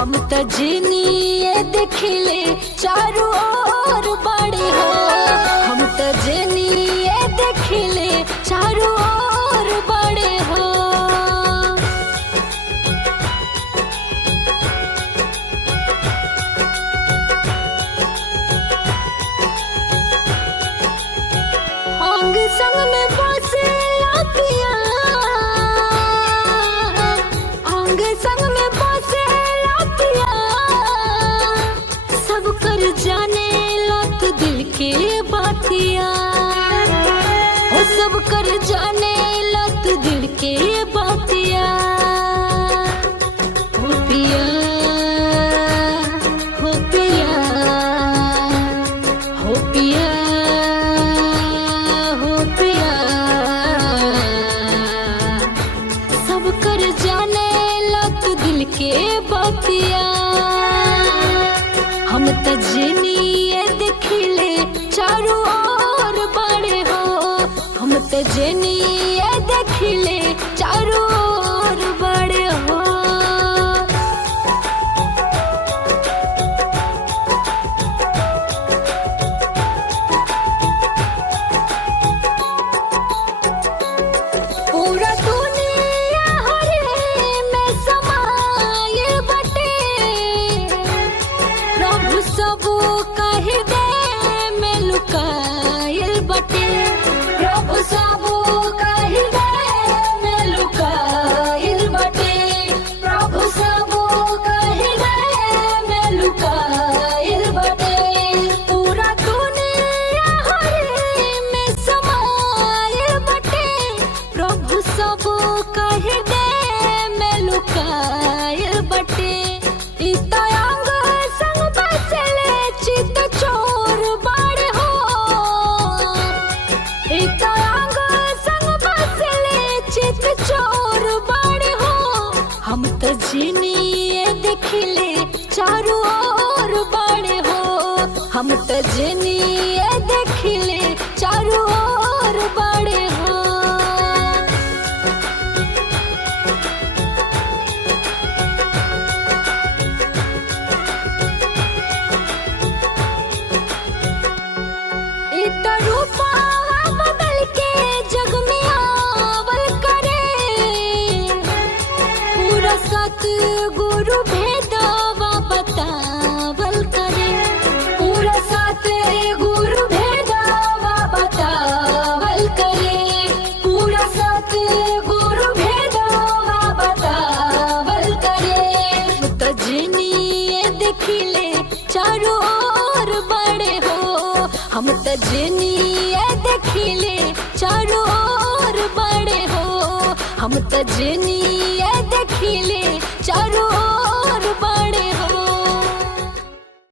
हम त जिनिए देखिले चारों ओर बड़े हो। हम त जिनिए देखिले चारों ओर बड़े हो। अंग संग में बसेला पिया, अंग संग में बसेला पिया। सब कर जाने लत दिल के बातिया, ओ सब कर जाने लत दिल के बातिया। हो पिया, हो पिया, हो पिया, हो पिया। सब कर जाने लत दिल के बातिया। हम त जिनिए देखिले चारों ओर बड़े हो। हम त जिनिए देखिले चारों ओर बड़े हो। पूरा दुनिया हरे में समाये बटे, प्रभु सब कहि दे में लुकायल बटे। प्रभु सब कहि दे में लुकायल बटे। प्रभु सब कहि दे में लुकायल बटे। पूरा दुनिया हरे में समाये बटे, प्रभु सब कहि दे में लुकायल बटे। इता अंग संग बसले चित चोर बड़े हो। इता अंग संग बसले चित चोर बड़े हो। हम त जिनिए देखिले चारों ओर बड़े हो। हम त जिनिए देखिले चारों ओर बड़े हो। इतना रूपा बदल के जग में आवल करे। पूरा सतगुरु भेदवा बतावल करे। पूरा सतगुरु भेदवा बतावल करे। पूरा सतगुरु भेदवा बतावल करे। त जिनिए देखिले चारों ओर बड़े हो। हम त जिनिए देखिले चारों ओर बड़े हो। हम त जिनिए देखिले चारों ओर